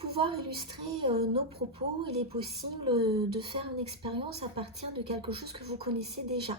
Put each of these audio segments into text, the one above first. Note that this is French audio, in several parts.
pouvoir illustrer nos propos, il est possible de faire une expérience à partir de quelque chose que vous connaissez déjà.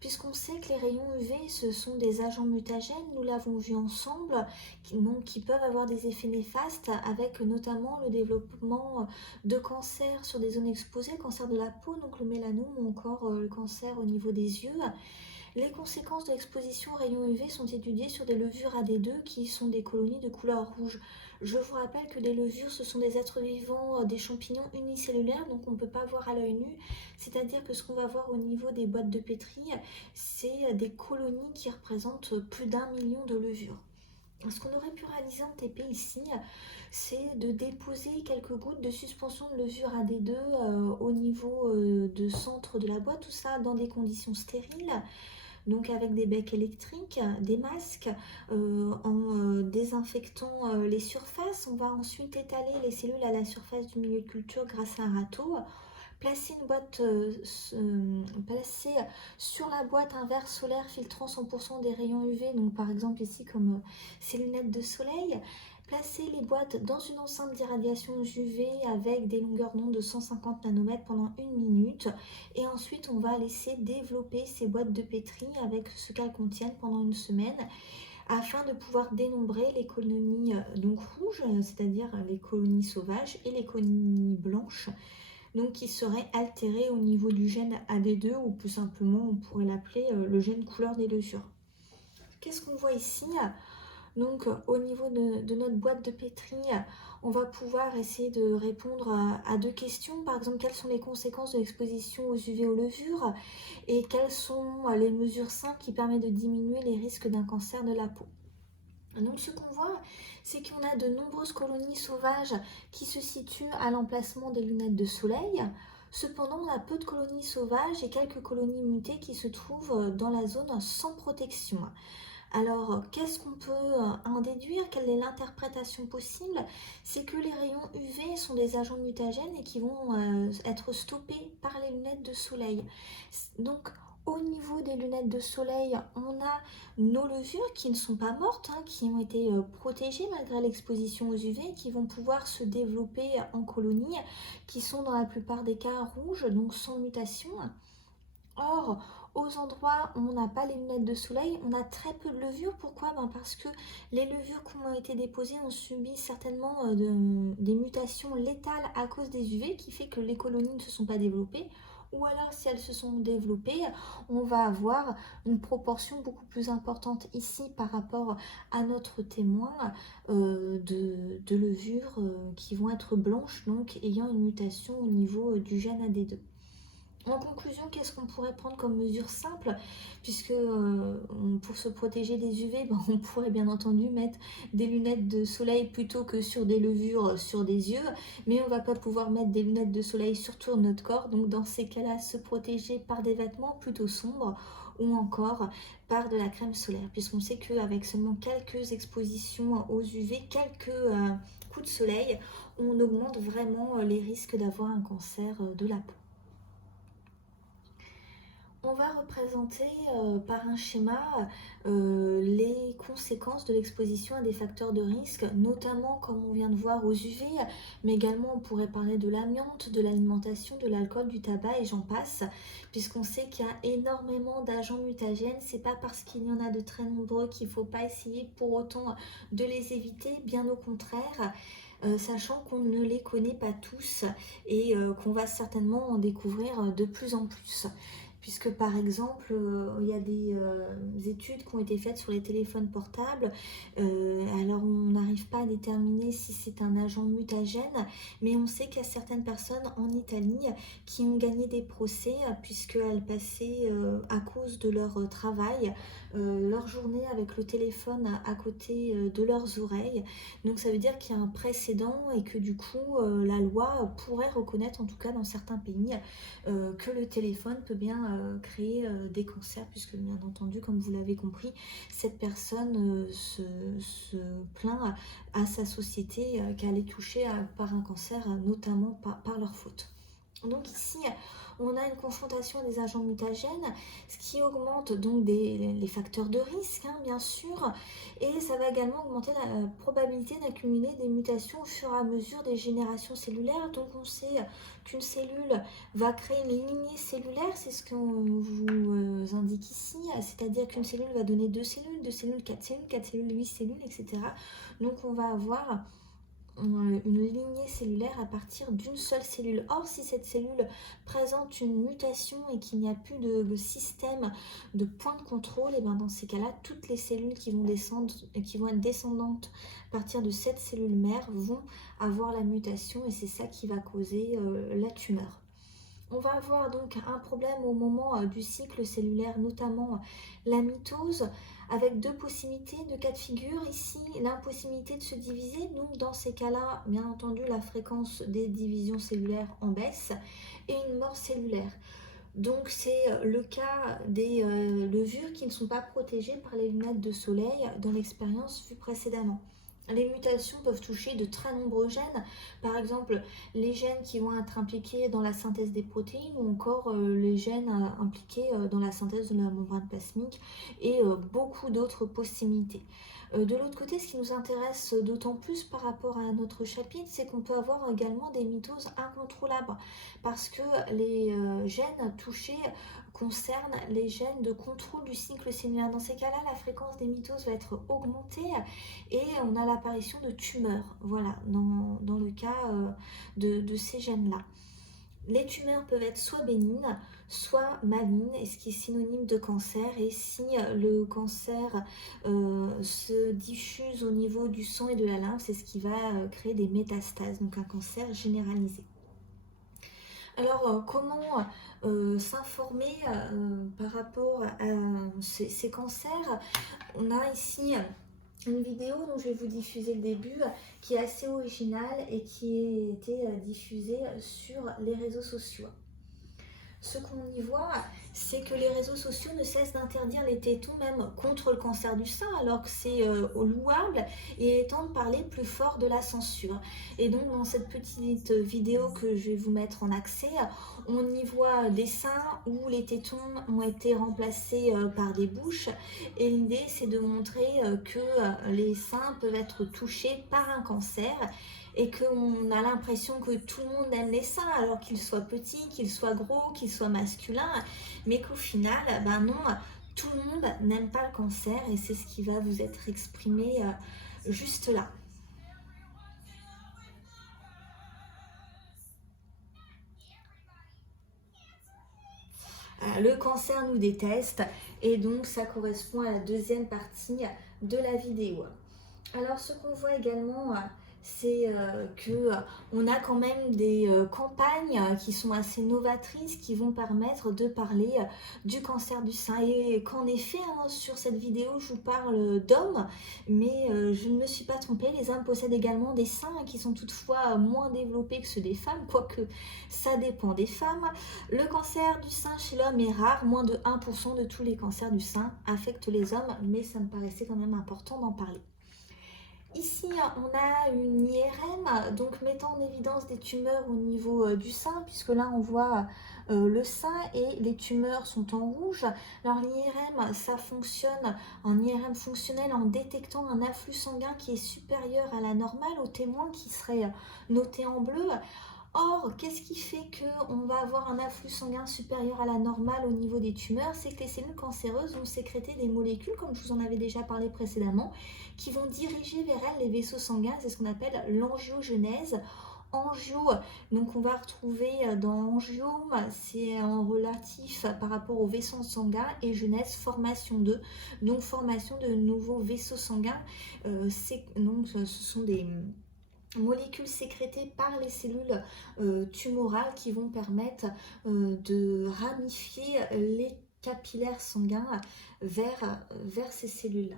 Puisqu'on sait que les rayons UV, ce sont des agents mutagènes, nous l'avons vu ensemble, qui peuvent avoir des effets néfastes, avec notamment le développement de cancers sur des zones exposées, cancer de la peau, donc le mélanome, ou encore le cancer au niveau des yeux. Les conséquences de l'exposition aux rayons UV sont étudiées sur des levures AD2 qui sont des colonies de couleur rouge. Je vous rappelle que des levures, ce sont des êtres vivants, des champignons unicellulaires, donc on ne peut pas voir à l'œil nu. C'est-à-dire que ce qu'on va voir au niveau des boîtes de pétri, c'est des colonies qui représentent plus d'1 million de levures. Ce qu'on aurait pu réaliser en TP ici, c'est de déposer quelques gouttes de suspension de levure AD2 au niveau de centre de la boîte, tout ça dans des conditions stériles, donc avec des becs électriques, des masques, en désinfectant les surfaces. On va ensuite étaler les cellules à la surface du milieu de culture grâce à un râteau. Placer une boîte, placer sur la boîte un verre solaire filtrant 100% des rayons UV, donc par exemple ici comme ces lunettes de soleil. Placer les boîtes dans une enceinte d'irradiation UV avec des longueurs d'onde de 150 nanomètres pendant 1 minute. Et ensuite, on va laisser développer ces boîtes de pétri avec ce qu'elles contiennent pendant 1 semaine afin de pouvoir dénombrer les colonies donc rouges, c'est-à-dire les colonies sauvages, et les colonies blanches, donc qui seraient altérées au niveau du gène AD2, ou plus simplement on pourrait l'appeler le gène couleur des levures. Qu'est-ce qu'on voit ici? Donc au niveau de notre boîte de pétri, on va pouvoir essayer de répondre à deux questions. Par exemple, quelles sont les conséquences de l'exposition aux UV aux levures, et quelles sont les mesures simples qui permettent de diminuer les risques d'un cancer de la peau. Donc ce qu'on voit, c'est qu'on a de nombreuses colonies sauvages qui se situent à l'emplacement des lunettes de soleil. Cependant, on a peu de colonies sauvages et quelques colonies mutées qui se trouvent dans la zone sans protection. Alors, qu'est-ce qu'on peut en déduire? Quelle est l'interprétation possible? C'est que les rayons UV sont des agents mutagènes et qui vont être stoppés par les lunettes de soleil. Donc, au niveau des lunettes de soleil, on a nos levures qui ne sont pas mortes, qui ont été protégées malgré l'exposition aux UV, qui vont pouvoir se développer en colonies, qui sont dans la plupart des cas rouges, donc sans mutation. Or, aux endroits où on n'a pas les lunettes de soleil, on a très peu de levures. Pourquoi? Parce que les levures qui ont été déposées ont subi certainement des mutations létales à cause des UV, qui fait que les colonies ne se sont pas développées. Ou alors, si elles se sont développées, on va avoir une proportion beaucoup plus importante ici par rapport à notre témoin de levures qui vont être blanches, donc ayant une mutation au niveau du gène AD2. En conclusion, qu'est-ce qu'on pourrait prendre comme mesure simple? Puisque pour se protéger des UV, on pourrait bien entendu mettre des lunettes de soleil plutôt que sur des levures sur des yeux, mais on ne va pas pouvoir mettre des lunettes de soleil sur tout notre corps. Donc dans ces cas-là, se protéger par des vêtements plutôt sombres, ou encore par de la crème solaire, puisqu'on sait qu'avec seulement quelques expositions aux UV, quelques coups de soleil, on augmente vraiment les risques d'avoir un cancer de la peau. On va représenter par un schéma les conséquences de l'exposition à des facteurs de risque, notamment comme on vient de voir aux UV, mais également on pourrait parler de l'amiante, de l'alimentation, de l'alcool, du tabac et j'en passe, puisqu'on sait qu'il y a énormément d'agents mutagènes. C'est pas parce qu'il y en a de très nombreux qu'il ne faut pas essayer pour autant de les éviter, bien au contraire. Sachant qu'on ne les connaît pas tous et qu'on va certainement en découvrir de plus en plus. Puisque par exemple, il y a des études qui ont été faites sur les téléphones portables. Alors on n'arrive pas à déterminer si c'est un agent mutagène, mais on sait qu'il y a certaines personnes en Italie qui ont gagné des procès puisqu'elles passaient à cause de leur travail, leur journée avec le téléphone à côté de leurs oreilles. Donc ça veut dire qu'il y a un précédent et que du coup la loi pourrait reconnaître, en tout cas dans certains pays, que le téléphone peut bien créer des cancers, puisque bien entendu, comme vous l'avez compris, cette personne se plaint à sa société qu'elle est touchée par un cancer, notamment par leur faute. Donc ici, on a une confrontation des agents mutagènes, ce qui augmente donc les facteurs de risque, hein, bien sûr, et ça va également augmenter la probabilité d'accumuler des mutations au fur et à mesure des générations cellulaires. Donc on sait qu'une cellule va créer une lignée cellulaire, c'est ce qu'on vous indique ici, c'est-à-dire qu'une cellule va donner deux cellules, quatre cellules, 8 cellules, etc. Donc on va avoir une lignée cellulaire à partir d'une seule cellule. Or, si cette cellule présente une mutation et qu'il n'y a plus de système de point de contrôle, et bien dans ces cas-là, toutes les cellules qui vont descendre et qui vont être descendantes à partir de cette cellule mère vont avoir la mutation et c'est ça qui va causer la tumeur. On va avoir donc un problème au moment du cycle cellulaire, notamment la mitose, avec deux possibilités, deux cas de figure. Ici, l'impossibilité de se diviser. Donc, dans ces cas-là, bien entendu, la fréquence des divisions cellulaires en baisse et une mort cellulaire. Donc, c'est le cas des levures qui ne sont pas protégées par les lunettes de soleil dans l'expérience vue précédemment. Les mutations peuvent toucher de très nombreux gènes, par exemple les gènes qui vont être impliqués dans la synthèse des protéines ou encore les gènes impliqués dans la synthèse de la membrane plasmique et beaucoup d'autres possibilités. De l'autre côté, ce qui nous intéresse d'autant plus par rapport à notre chapitre, c'est qu'on peut avoir également des mitoses incontrôlables parce que les gènes touchés concernent les gènes de contrôle du cycle cellulaire. Dans ces cas-là, la fréquence des mitoses va être augmentée et on a l'apparition de tumeurs, voilà, dans le cas de ces gènes-là. Les tumeurs peuvent être soit bénignes, soit malignes, et ce qui est synonyme de cancer. Et si le cancer se diffuse au niveau du sang et de la lymphe, c'est ce qui va créer des métastases, donc un cancer généralisé. Alors, comment s'informer par rapport à ces cancers? On a ici une vidéo dont je vais vous diffuser le début, qui est assez originale et qui a été diffusée sur les réseaux sociaux. Ce qu'on y voit, c'est que les réseaux sociaux ne cessent d'interdire les tétons même contre le cancer du sein, alors que c'est louable et étant de parler plus fort de la censure. Et donc dans cette petite vidéo que je vais vous mettre en accès, on y voit des seins où les tétons ont été remplacés par des bouches. Et l'idée c'est de montrer que les seins peuvent être touchés par un cancer et qu'on a l'impression que tout le monde aime les seins, alors qu'ils soient petits, qu'ils soient gros, qu'ils soient masculins, mais qu'au final, ben non, tout le monde n'aime pas le cancer et c'est ce qui va vous être exprimé juste là. Le cancer nous déteste et donc ça correspond à la deuxième partie de la vidéo. Alors ce qu'on voit également, c'est qu'on a quand même des campagnes qui sont assez novatrices qui vont permettre de parler du cancer du sein. Et qu'en effet, hein, sur cette vidéo, je vous parle d'hommes, mais je ne me suis pas trompée. Les hommes possèdent également des seins qui sont toutefois moins développés que ceux des femmes, quoique ça dépend des femmes. Le cancer du sein chez l'homme est rare, moins de 1% de tous les cancers du sein affectent les hommes, mais ça me paraissait quand même important d'en parler. Ici, on a une IRM, donc mettant en évidence des tumeurs au niveau du sein, puisque là, on voit le sein et les tumeurs sont en rouge. Alors, l'IRM, ça fonctionne en IRM fonctionnel en détectant un afflux sanguin qui est supérieur à la normale, au témoin qui serait noté en bleu. Or, qu'est-ce qui fait qu'on va avoir un afflux sanguin supérieur à la normale au niveau des tumeurs? C'est que les cellules cancéreuses vont sécréter des molécules, comme je vous en avais déjà parlé précédemment, qui vont diriger vers elles les vaisseaux sanguins. C'est ce qu'on appelle l'angiogenèse. Angio, donc on va retrouver dans angiome, c'est en relatif par rapport aux vaisseaux sanguins, et genèse, formation d'eux, donc formation de nouveaux vaisseaux sanguins. Donc ce sont des molécules sécrétées par les cellules tumorales qui vont permettre de ramifier les capillaires sanguins vers ces cellules-là.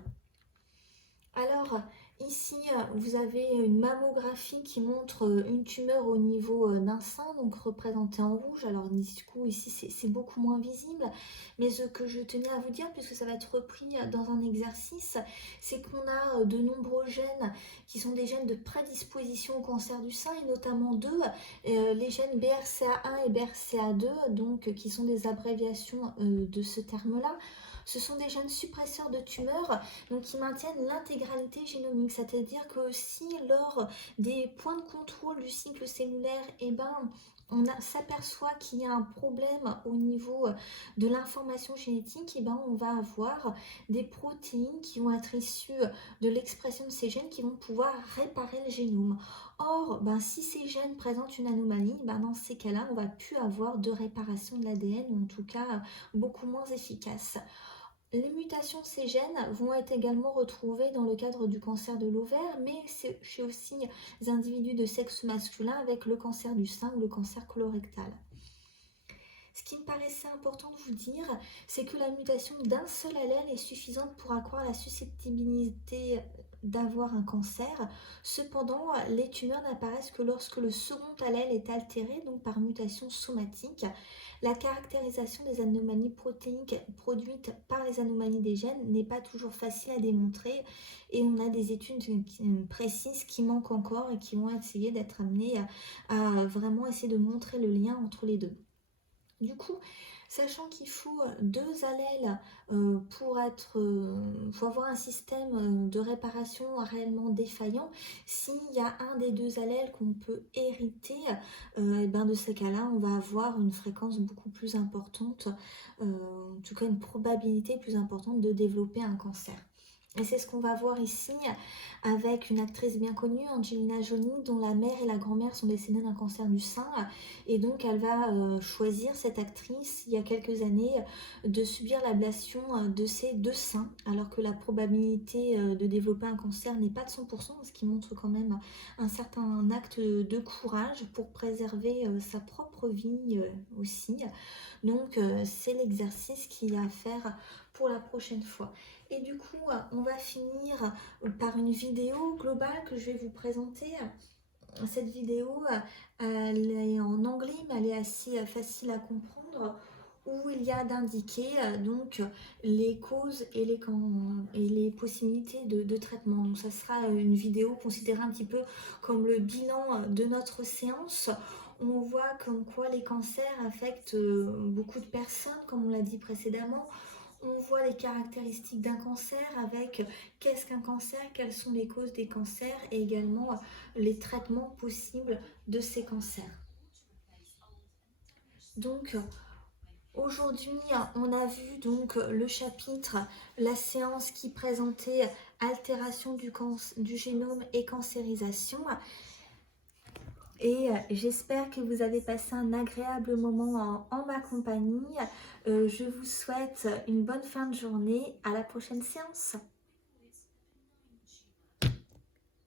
Alors, Ici, vous avez une mammographie qui montre une tumeur au niveau d'un sein, donc représentée en rouge. Alors du coup, ici, c'est beaucoup moins visible. Mais ce que je tenais à vous dire, puisque ça va être repris dans un exercice, c'est qu'on a de nombreux gènes qui sont des gènes de prédisposition au cancer du sein, et notamment deux, les gènes BRCA1 et BRCA2, donc qui sont des abréviations de ce terme-là. Ce sont des gènes suppresseurs de tumeurs, donc qui maintiennent l'intégralité génomique, c'est-à-dire que si lors des points de contrôle du cycle cellulaire, s'aperçoit qu'il y a un problème au niveau de l'information génétique, on va avoir des protéines qui vont être issues de l'expression de ces gènes qui vont pouvoir réparer le génome. Or, si ces gènes présentent une anomalie, dans ces cas-là, on ne va plus avoir de réparation de l'ADN, ou en tout cas beaucoup moins efficace. Les mutations de ces gènes vont être également retrouvées dans le cadre du cancer de l'ovaire, mais c'est chez aussi les individus de sexe masculin avec le cancer du sein ou le cancer colorectal. Ce qui me paraissait important de vous dire, c'est que la mutation d'un seul allèle est suffisante pour accroître la susceptibilité d'avoir un cancer. Cependant, les tumeurs n'apparaissent que lorsque le second allèle est altéré, donc par mutation somatique. La caractérisation des anomalies protéiques produites par les anomalies des gènes n'est pas toujours facile à démontrer, et on a des études précises qui manquent encore et qui vont essayer d'être amenées à vraiment essayer de montrer le lien entre les deux. Du coup, sachant qu'il faut deux allèles pour avoir un système de réparation réellement défaillant, s'il y a un des deux allèles qu'on peut hériter, de ces cas-là, on va avoir une fréquence beaucoup plus importante, en tout cas une probabilité plus importante de développer un cancer. Et c'est ce qu'on va voir ici avec une actrice bien connue, Angelina Jolie, dont la mère et la grand-mère sont décédées d'un cancer du sein. Et donc elle va choisir, cette actrice, il y a quelques années, de subir l'ablation de ses deux seins, alors que la probabilité de développer un cancer n'est pas de 100%, ce qui montre quand même un certain acte de courage pour préserver sa propre vie aussi. Donc c'est l'exercice qu'il y a à faire pour la prochaine fois. Et du coup, on va finir par une vidéo globale que je vais vous présenter. Cette vidéo, elle est en anglais, mais elle est assez facile à comprendre, où il y a d'indiquer donc les causes et les possibilités de traitement. Donc ça sera une vidéo considérée un petit peu comme le bilan de notre séance. On voit comme quoi les cancers affectent beaucoup de personnes, comme on l'a dit précédemment. On voit les caractéristiques d'un cancer avec qu'est-ce qu'un cancer, quelles sont les causes des cancers, et également les traitements possibles de ces cancers. Donc aujourd'hui, on a vu donc le chapitre, la séance qui présentait altération du génome et cancérisation. Et j'espère que vous avez passé un agréable moment en ma compagnie. Je vous souhaite une bonne fin de journée. À la prochaine séance.